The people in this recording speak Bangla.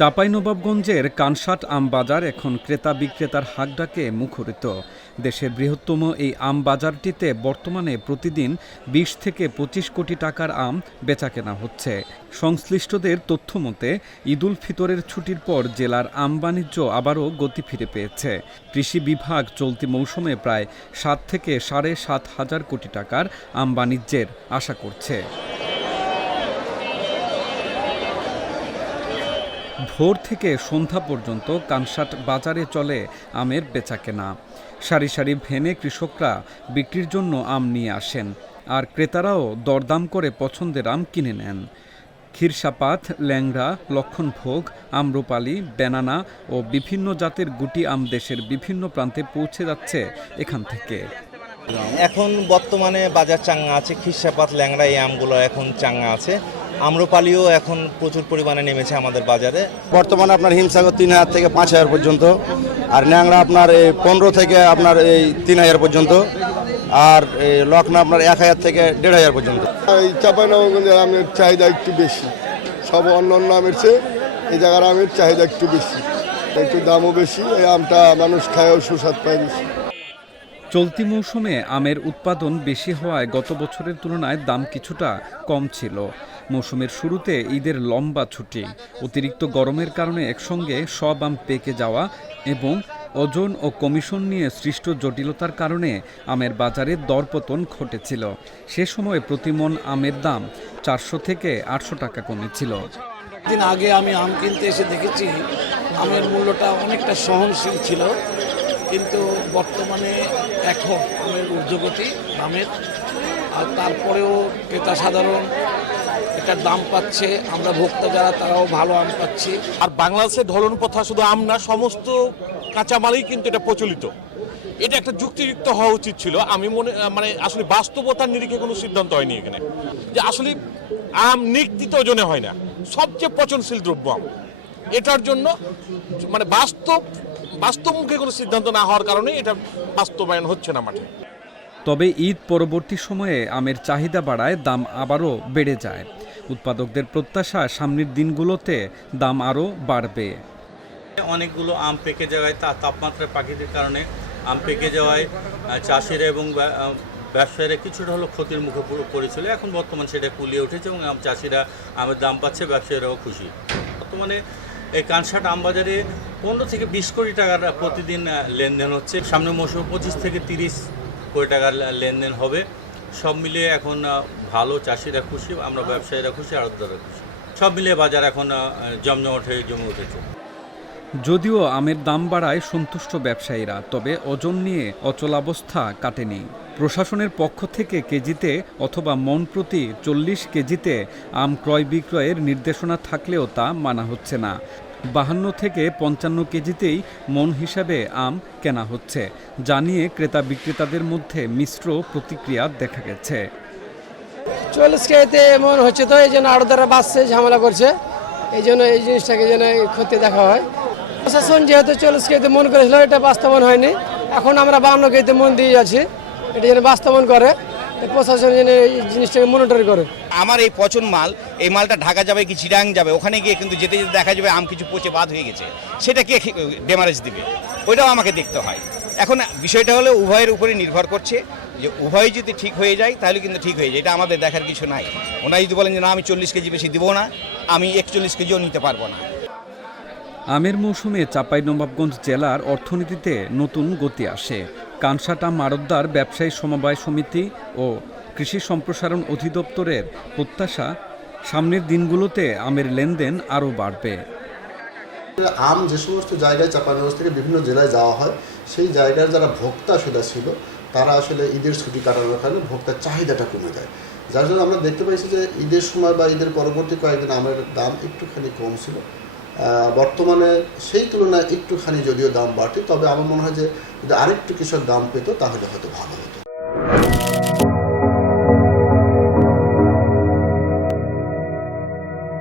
চাঁপাইনবাবগঞ্জের কানসাট আম বাজার এখন ক্রেতা বিক্রেতার হাকডাকে মুখরিত। দেশের বৃহত্তম এই আম বাজারটিতে বর্তমানে প্রতিদিন ২০ থেকে ২৫ কোটি টাকার আম বেচাকেনা হচ্ছে। সংশ্লিষ্টদের তথ্য মতে ঈদুল ফিতরের ছুটির পর জেলার আম বাণিজ্য আবারও গতি ফিরে পেয়েছে। কৃষি বিভাগ চলতি মৌসুমে প্রায় ৭ থেকে ৭.৫ হাজার কোটি টাকার আম বাণিজ্যের আশা করছে। ভোর থেকে সন্ধ্যা পর্যন্ত কানসাট বাজারে চলে আমের বেচাকেনা। সারি সারি ভেনে কৃষকরা বিক্রির জন্য আম নিয়ে আসেন, আর ক্রেতারাও দরদাম করে পছন্দের আম কিনে নেন। ক্ষীরসাপাত, ল্যাংড়া, লক্ষণভোগ, আম্রপালি, বেনানা ও বিভিন্ন জাতের গুটি আম দেশের বিভিন্ন প্রান্তে পৌঁছে যাচ্ছে এখান থেকে। এখন বর্তমানে বাজার চাঙ্গা আছে। ক্ষীরসাপাত, ল্যাংড়া এই আমগুলো এখন চাঙ্গা আছে। আম্রপালিও এখন প্রচুর পরিমাণে নেমেছে আমাদের বাজারে। বর্তমানে আপনার হিমসাগর ৩,০০০ থেকে ৫,০০০ পর্যন্ত, আর ন্যাংরা আপনার এই ১৫ থেকে আপনার এই ৩,০০০ পর্যন্ত, আর এই লখনা আপনার ১,০০০ থেকে ১,৫০০ পর্যন্ত। এই চাঁপাইনবাবগঞ্জের আমের চাহিদা একটু বেশি, সব অন্য আমের চেয়ে এই জায়গার আমের চাহিদা একটু বেশি, একটু দামও বেশি। এই আমটা মানুষ খায়ও সুস্বাদ পায় বেশি। চলতি মৌসুমে আমের উৎপাদন বেশি হওয়ায় গত বছরের তুলনায় দাম কিছুটা কম ছিল। মৌসুমের শুরুতে ঈদের লম্বা ছুটি, অতিরিক্ত গরমের কারণে একসঙ্গে সব আম পেকে যাওয়া এবং ওজন ও কমিশন নিয়ে সৃষ্ট জটিলতার কারণে আমের বাজারে দরপতন ঘটেছিল। সে সময় প্রতিমণ আমের দাম ৪০০ থেকে ৮০০ টাকা কমেছিল। দিন আগে আমি আম কিনতে এসে দেখেছি আমের মূল্যটা অনেকটা সহনশীল ছিল, কিন্তু বর্তমানে এখন আমের ঊর্ধ্বগতি দামের, আর তারপরেও ক্রেতা সাধারণ এটার দাম পাচ্ছে, আমরা ভোক্তা যারা তারাও ভালো আম পাচ্ছি। আর বাংলাদেশের ধরন প্রথা শুধু আম না, সমস্ত কাঁচামালই কিন্তু এটা প্রচলিত। এটা একটা যুক্তিযুক্ত হওয়া উচিত ছিল। আমি আসলে বাস্তবতার নিরিখে কোনো সিদ্ধান্ত হয়নি এখানে, যে আসলে আম নির্দিষ্ট ওজনে হয় না, সবচেয়ে পচনশীল দ্রব্য আম। এটার জন্য বাস্তবমুখী কোনো সিদ্ধান্ত না হওয়ার কারণে এটা বাস্তবায়ন হচ্ছে না মাঠে। তবে ঈদ পরবর্তী সময়ে আমের চাহিদা বাড়ায় দাম আবারও বেড়ে যায়। উৎপাদকদের প্রত্যাশা সামনের দিনগুলোতে দাম আরও বাড়বে। অনেকগুলো আম পেকে যাওয়ায় তাপমাত্রার প্রাকৃতিক কারণে আম পেকে যাওয়ায় চাষিরা এবং ব্যবসায়ীরা কিছুটা হলো ক্ষতির মুখে পড়েছিল। এখন বর্তমান সেটা কুলিয়ে উঠেছে এবং চাষিরা আমের দাম পাচ্ছে, ব্যবসায়ীরাও খুশি। বর্তমানে এই কানসাট আম বাজারে ১৫ থেকে ২০ কোটি টাকার প্রতিদিন লেনদেন হচ্ছে। সামনের মৌসুমে ২৫ থেকে ৩০ কোটি টাকার লেনদেন হবে। সব মিলিয়ে এখন ভালো, চাষিরা খুশি, আমরা ব্যবসায়ীরা খুশি, আড়তদাররা খুশি। সব মিলিয়ে বাজার এখন জমজমাট হয়ে জমে উঠেছে। যদিও আমের দাম বাড়ায় সন্তুষ্ট ব্যবসায়ীরা, তবে ওজন নিয়ে অচলাবস্থা কাটেনি। প্রশাসনের পক্ষ থেকে কেজিতে অথবা মন প্রতি ৪০ কেজিতে আম ক্রয় বিক্রয়ের নির্দেশনা থাকলেও তা মানা হচ্ছে না। ৫২ থেকে ৫৫ কেজিতেই মন হিসাবে আম কেনা হচ্ছে, যা নিয়ে ক্রেতা বিক্রেতাদের মধ্যে মিশ্র প্রতিক্রিয়া দেখা গেছে। ৪০ কেজিতে মন হচ্ছে, তো এই জন্য আড়তদাররা বাঁচছে, ঝামেলা করছে, এই জন্য এই জিনিসটাকে যেন ক্ষতি দেখা হয়। প্রশাসন যেহেতু ৪০ কেজিতে মন করেছিল, এটা বাস্তবায়ন হয়নি। এখন আমরা ৫২ কেজিতে মন দিয়ে যাচ্ছি, এটা যেন বাস্তবায়ন করে, প্রশাসন যেন এই জিনিসটাকে মনিটর করে। আমার এই পচন মাল, এই মালটা ঢাকা যাবে কি চিটাং যাবে, ওখানে গিয়ে কিন্তু যেতে যেতে দেখা যাবে আম কিছু পচে বাদ হয়ে গেছে, সেটা কে ডেমারেজ দিবে, ওইটাও আমাকে দেখতে হয়। এখন বিষয়টা হলো উভয়ের উপরে নির্ভর করছে, যে উভয় যদি ঠিক হয়ে যায় তাহলে কিন্তু ঠিক হয়ে যায়, এটা আমাদের দেখার কিছু নাই। ওনারা যদি বলেন যে না আমি ৪০ কেজি বেশি দিব না, আমি ৪১ কেজিও নিতে পারবো না। আমের মৌসুমে চাঁপাইনবাবগঞ্জ জেলার অর্থনীতিতে নতুন গতি আসে। কানসাট আম আড়তদার ব্যবসায়ী সমবায় সমিতি ও কৃষি সম্প্রসারণ অধিদপ্তরের প্রত্যাশা সামনের দিনগুলোতে আমের লেনদেন আরও বাড়বে। আম যে সমস্ত জায়গায় চাঁপাইনবাবগঞ্জ থেকে বিভিন্ন জেলায় যাওয়া হয়, সেই জায়গার যারা ভোক্তা সেটা ছিল, তারা আসলে ঈদের ছুটি কাটানোর কারণে ভোক্তার চাহিদাটা কমে যায়, যার জন্য আমরা দেখতে পাইছি যে ঈদের সময় বা ঈদের পরবর্তী কয়েকদিন আমের দাম একটুখানি কম ছিল। বর্তমানে সেই তুলনায় একটুখানি যদিও দাম বাড়ে, তবে আমার মনে হয় যে যদি আরেকটু কৃষক দাম পেত তাহলে হয়তো ভালো হতো।